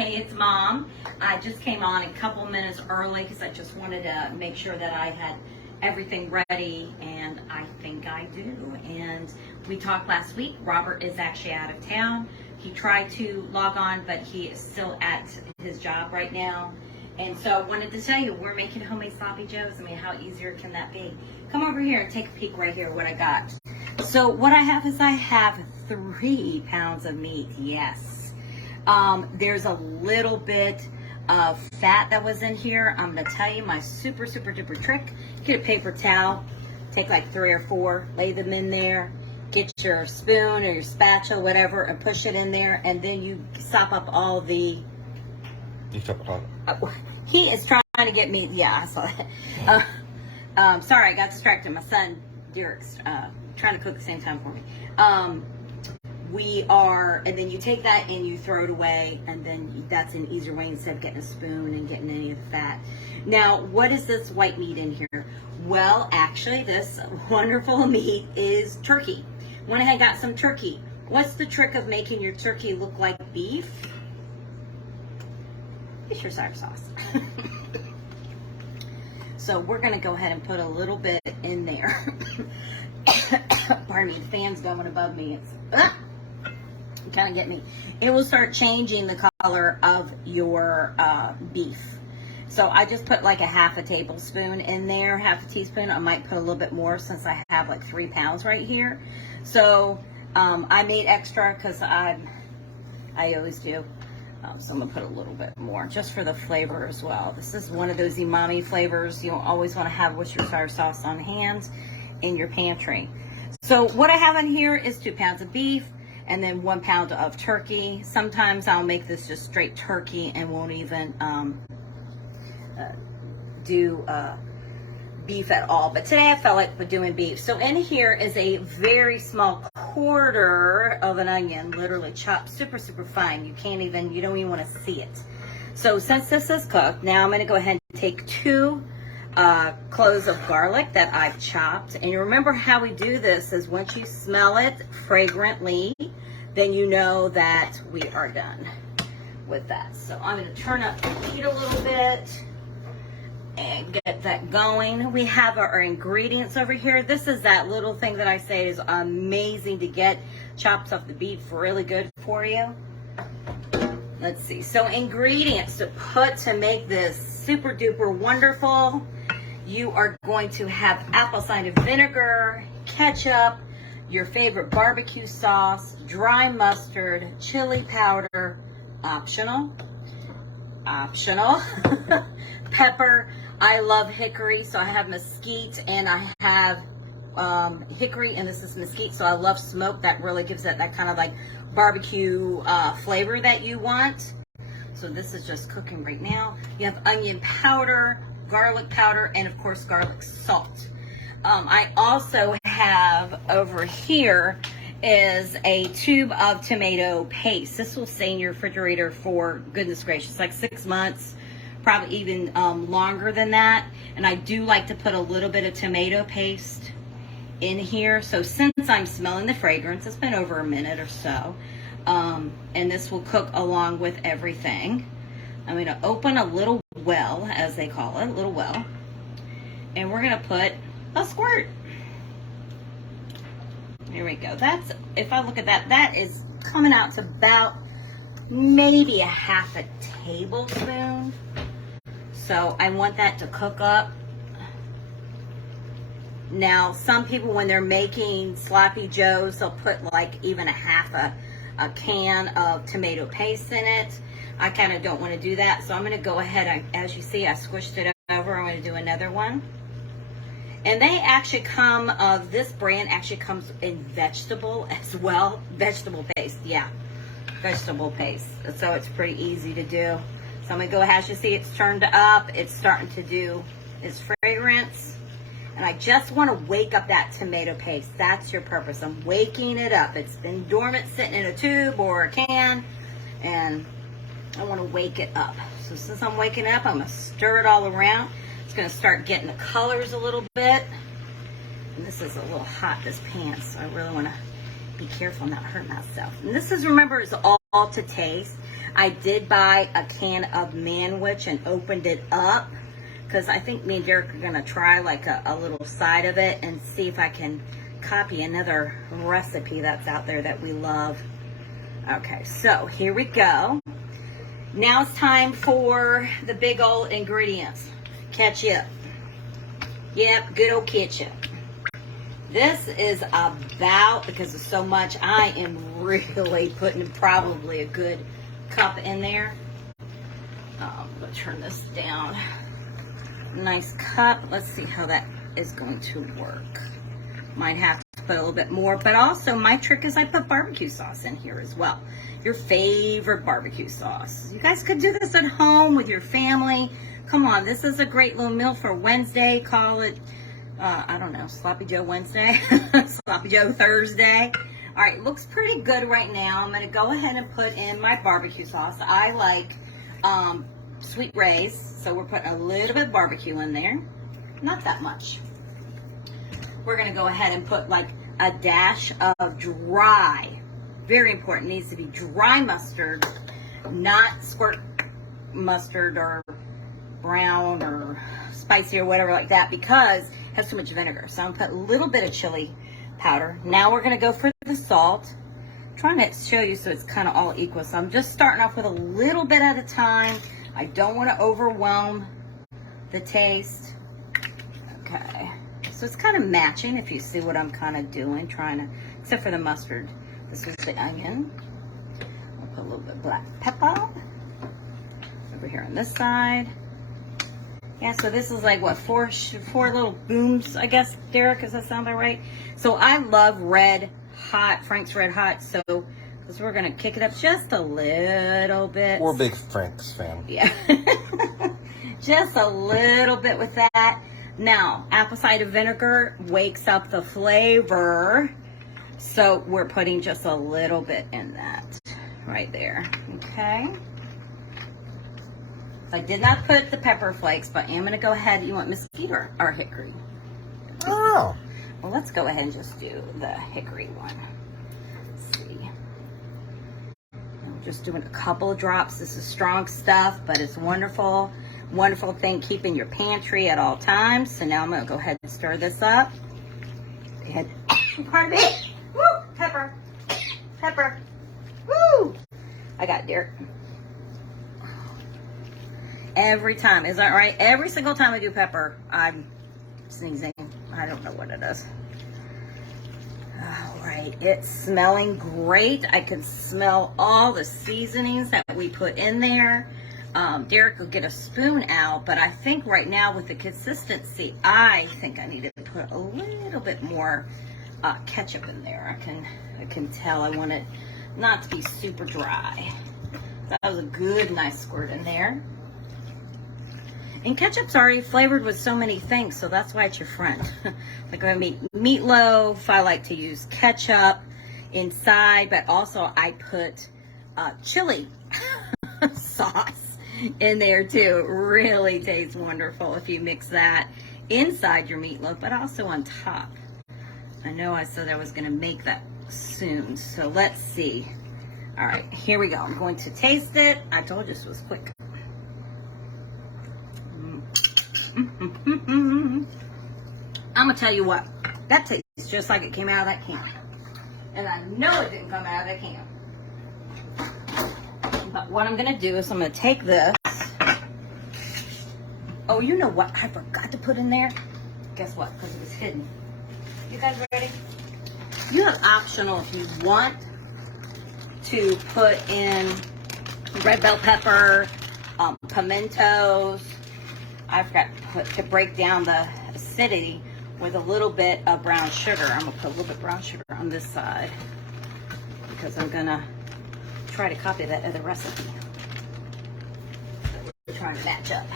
Hey, it's Mom. I just came on a couple minutes early because I just wanted to make sure that I had everything ready, and I think I do. And we talked last week. Robert is actually out of town. He tried to log on, but he is still at his job right now. And so I wanted to tell you, we're making homemade sloppy joes. I mean, how easier can that be? Come over here and take a peek right here what I got. So what I have is I have 3 pounds of meat, yes. There's a little bit of fat that was in here. I'm gonna tell you my super duper trick. Get a paper towel, take like 3 or 4, lay them in there, get your spoon or your spatula, whatever, and push it in there, and then you sop up all the... You chop it all. He is trying to get me, yeah, I saw that. Sorry, I got distracted. My son, Derek's trying to cook at the same time for me. And then you take that and you throw it away, and then that's an easier way instead of getting a spoon and getting any of the fat. Now, what is this white meat in here? Well, actually, this wonderful meat is turkey. Went ahead and got some turkey. What's the trick of making your turkey look like beef? It's your sour sauce. So we're going to go ahead and put a little bit in there. Pardon me, the fan's going above me. It's kind of get me. It will start changing the color of your beef. So I just put like a half a tablespoon in there, half a teaspoon. I might put a little bit more since I have like 3 pounds right here. So I made extra because I always do. So I'm gonna put a little bit more just for the flavor as well. This is one of those umami flavors you always want to have with your sour sauce on hand in your pantry. So what I have in here is 2 pounds of beef and then 1 pound of turkey. Sometimes I'll make this just straight turkey and won't even do beef at all. But today I felt like doing beef. So in here is a very small quarter of an onion, literally chopped super fine. You don't even want to see it. So since this is cooked, now I'm going to go ahead and take 2 cloves of garlic that I've chopped. And you remember how we do this is once you smell it fragrantly, then you know that we are done with that. So I'm going to turn up the heat a little bit and get that going. We have our ingredients over here. This is that little thing that I say is amazing to get. Chops off the beef, really good for you. Let's see. So ingredients to put to make this super duper wonderful. You are going to have apple cider vinegar, ketchup, your favorite barbecue sauce, dry mustard, chili powder, optional, pepper. I love hickory, so I have mesquite, and I have hickory, and this is mesquite, so I love smoke. That really gives it that kind of like barbecue flavor that you want. So this is just cooking right now. You have onion powder, garlic powder, and of course garlic salt. I also have over here is a tube of tomato paste. This will stay in your refrigerator for, goodness gracious, like 6 months, probably even longer than that. And I do like to put a little bit of tomato paste in here. So since I'm smelling the fragrance, it's been over a minute or so, and this will cook along with everything. I'm going to open a little well, as they call it, a little well, and we're going to put a squirt. Here we go. That's, if I look at that, that is coming out to about maybe a half a tablespoon. So I want that to cook up. Now, some people, when they're making sloppy joes, they'll put like even a half a can of tomato paste in it. I kind of don't want to do that. So I'm going to go ahead, as you see, I squished it over. I'm going to do another one. And they actually come, this brand actually comes in vegetable as well. Vegetable paste, yeah. Vegetable paste. So it's pretty easy to do. So I'm going to go ahead, as you see, it's turned up. It's starting to do its fragrance. And I just want to wake up that tomato paste. That's your purpose. I'm waking it up. It's been dormant, sitting in a tube or a can. And I want to wake it up. So since I'm waking up, I'm going to stir it all around. It's going to start getting the colors a little bit. And this is a little hot, this pan, so I really want to be careful not hurt myself. And this is, remember, is all to taste. I did buy a can of Manwich and opened it up because I think me and Derek are going to try like a little side of it and see if I can copy another recipe that's out there that we love. Okay, so here we go. Now it's time for the big old ingredients. Ketchup. Yep, good old ketchup. This is about, because of so much, I am really putting probably a good cup in there. I'm going to turn this down. Nice cup. Let's see how that is going to work. Might have to put a little bit more, but also my trick is I put barbecue sauce in here as well. Your favorite barbecue sauce. You guys could do this at home with your family. Come on, this is a great little meal for Wednesday. Call it, I don't know, Sloppy Joe Wednesday, Sloppy Joe Thursday. All right, looks pretty good right now. I'm gonna go ahead and put in my barbecue sauce. I like Sweet Ray's, so we're putting a little bit of barbecue in there. Not that much. We're gonna go ahead and put like a dash of dry, very important, needs to be dry mustard, not squirt mustard or brown or spicy or whatever like that, because it has too much vinegar. So I'm gonna put a little bit of chili powder. Now we're gonna go for the salt. I'm trying to show you so it's kind of all equal. So I'm just starting off with a little bit at a time. I don't want to overwhelm the taste. Okay. So it's kind of matching, if you see what I'm kind of doing, trying to, except for the mustard. This is the onion. I'll put a little bit of black pepper over here on this side. Yeah, so this is like what, four little booms, I guess, Derek, does that sound about right? So I love Red Hot, Frank's Red Hot, so because we're gonna kick it up just a little bit. We're a big Frank's fan. Yeah. Just a little bit with that. Now, apple cider vinegar wakes up the flavor, so we're putting just a little bit in that right there, okay? I did not put the pepper flakes, but I am going to go ahead. You want mesquite or hickory? Oh. Well, let's go ahead and just do the hickory one. Let's see. I'm just doing a couple of drops. This is strong stuff, but it's wonderful. Wonderful thing, keep in your pantry at all times. So now I'm going to go ahead and stir this up. Pardon me. Woo! Pepper. Pepper. Woo! I got it, Derek. Every time. Is that right? Every single time I do pepper, I'm sneezing. I don't know what it is. All right. It's smelling great. I can smell all the seasonings that we put in there. Derek will get a spoon out, but I think right now with the consistency, I think I need to put a little bit more ketchup in there. I can tell I want it not to be super dry. That was a good, nice squirt in there. And ketchup's already flavored with so many things, so that's why it's your friend. Like when I make meatloaf, I like to use ketchup inside, but also I put chili sauce in there too. It really tastes wonderful if you mix that inside your meatloaf, but also on top. I know I said I was going to make that soon, so let's see. All right, here we go. I'm going to taste it. I told you this was quick. I'm gonna tell you what, that tastes just like it came out of that can, and I know it didn't come out of that can. But what I'm gonna do is I'm gonna take this. Oh, you know what I forgot to put in there? Guess what? Because it was hidden. You guys ready? You have optional if you want to put in red bell pepper, pimentos. I forgot to break down the acidity with a little bit of brown sugar. I'm gonna put a little bit of brown sugar on this side because I'm gonna try to copy that other recipe. We're trying to match up.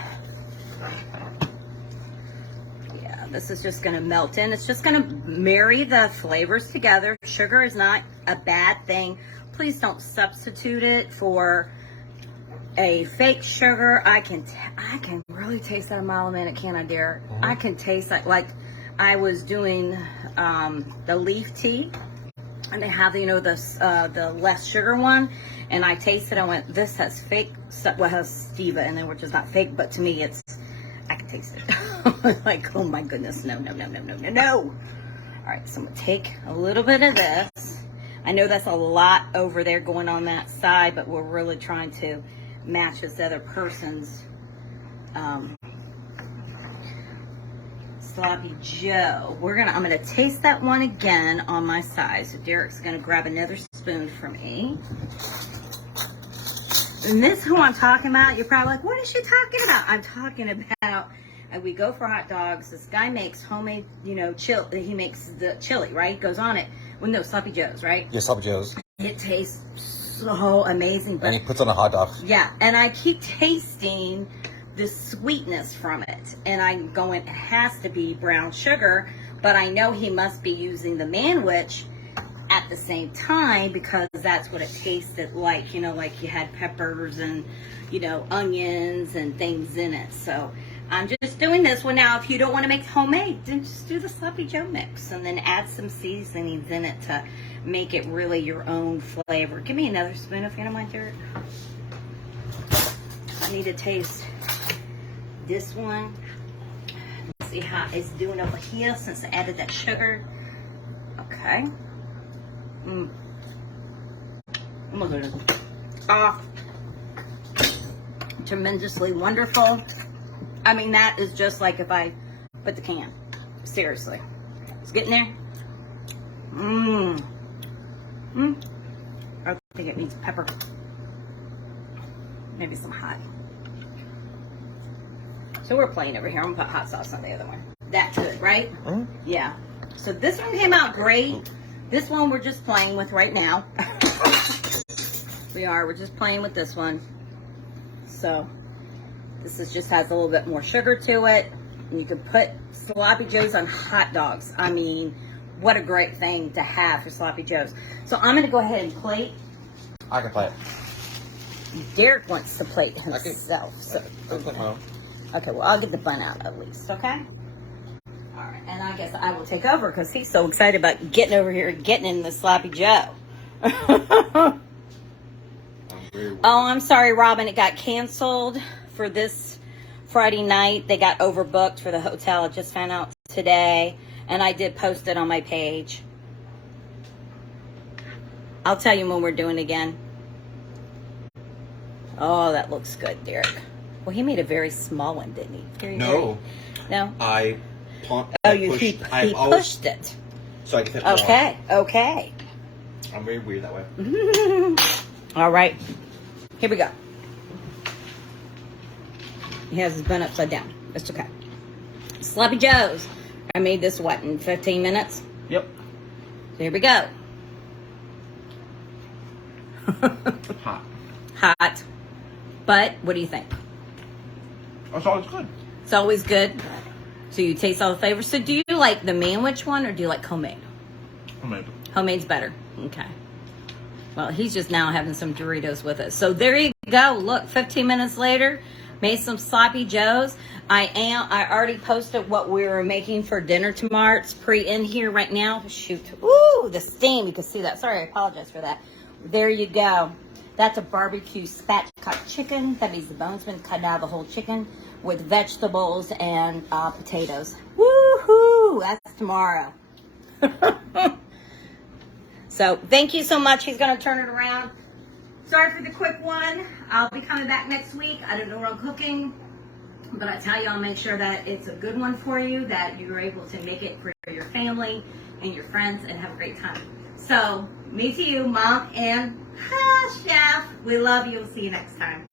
Yeah, this is just gonna melt in. It's just gonna marry the flavors together. Sugar is not a bad thing. Please don't substitute it for a fake sugar. I can really taste that a mile a minute, can't I, Derek? Mm-hmm. I can taste that. Like I was doing the leaf tea. And they have, you know, this the less sugar one. And I tasted, I went, this has fake, well, it has stevia in it, which is not fake, but to me it's, I can taste it. Like, oh my goodness, no, no, no, no, no, no, no. All right, so I'm gonna take a little bit of this. I know that's a lot over there going on that side, but we're really trying to match this other person's Sloppy Joe. I'm gonna taste that one again on my side. So Derek's gonna grab another spoon for me. And this is who I'm talking about. You're probably like, what is she talking about? I'm talking about, we go for hot dogs. This guy makes homemade, you know, he makes the chili, right? Goes on it. Well, no, Sloppy Joe's, right? Yeah, Sloppy Joe's. It tastes so amazing. But And he puts on a hot dog. yeah, and I keep tasting the sweetness from it. And I'm going, it has to be brown sugar, but I know he must be using the manwich at the same time because that's what it tasted like, you know, like you had peppers and, you know, onions and things in it. So I'm just doing this one. Now, if you don't want to make homemade, then just do the Sloppy Joe mix and then add some seasonings in it to make it really your own flavor. Give me another spoon if you don't mind, Jared. I need to taste this one. Let's see how it's doing over here since I added that sugar. Okay. Oh my goodness. Tremendously wonderful. I mean, that is just like if I put the can. Seriously. It's getting there. I think it needs pepper. Maybe some hot. So we're playing over here. I'm gonna put hot sauce on the other one. That's good, right? Mm-hmm. Yeah. So this one came out great. This one we're just playing with right now. We're just playing with this one. So this just has a little bit more sugar to it. And you can put Sloppy Joe's on hot dogs. I mean, what a great thing to have for Sloppy Joe's. So I'm gonna go ahead and plate. I can play it. Derek wants to plate himself. Okay, well, I'll get the bun out at least, okay? All right, and I guess I will take over because he's so excited about getting over here and getting in the Sloppy Joe. Oh, I'm sorry, Robin. It got canceled for this Friday night. They got overbooked for the hotel. I just found out today, and I did post it on my page. I'll tell you when we're doing it again. Oh, that looks good, Derek. Well, he made a very small one, didn't he? No. No? He pushed it. So I can fit Okay, okay. I'm very weird that way. All right. Here we go. He has his bun upside down. It's okay. Sloppy Joe's. I made this, what, in 15 minutes? Yep. So here we go. Hot. Hot. But, what do you think? That's always good. It's always good. So you taste all the flavors. So do you like the manwich one or do you like homemade? Homemade. Homemade's better. Okay. Well, he's just now having some Doritos with us. So there you go. Look, 15 minutes later, made some Sloppy Joe's. I already posted what we were making for dinner tomorrow. It's in here right now. Shoot. Ooh, the steam. You can see that. Sorry, I apologize for that. There you go. That's a barbecue spatchcock chicken. That means the bone's been cut out of the whole chicken with vegetables and potatoes. Woohoo! That's tomorrow. So thank you so much. He's going to turn it around. Sorry for the quick one. I'll be coming back next week. I don't know what I'm cooking, but I tell you, I'll make sure that it's a good one for you, that you're able to make it for your family and your friends and have a great time. So, me to you, Mom and Chef. We love you. We'll see you next time.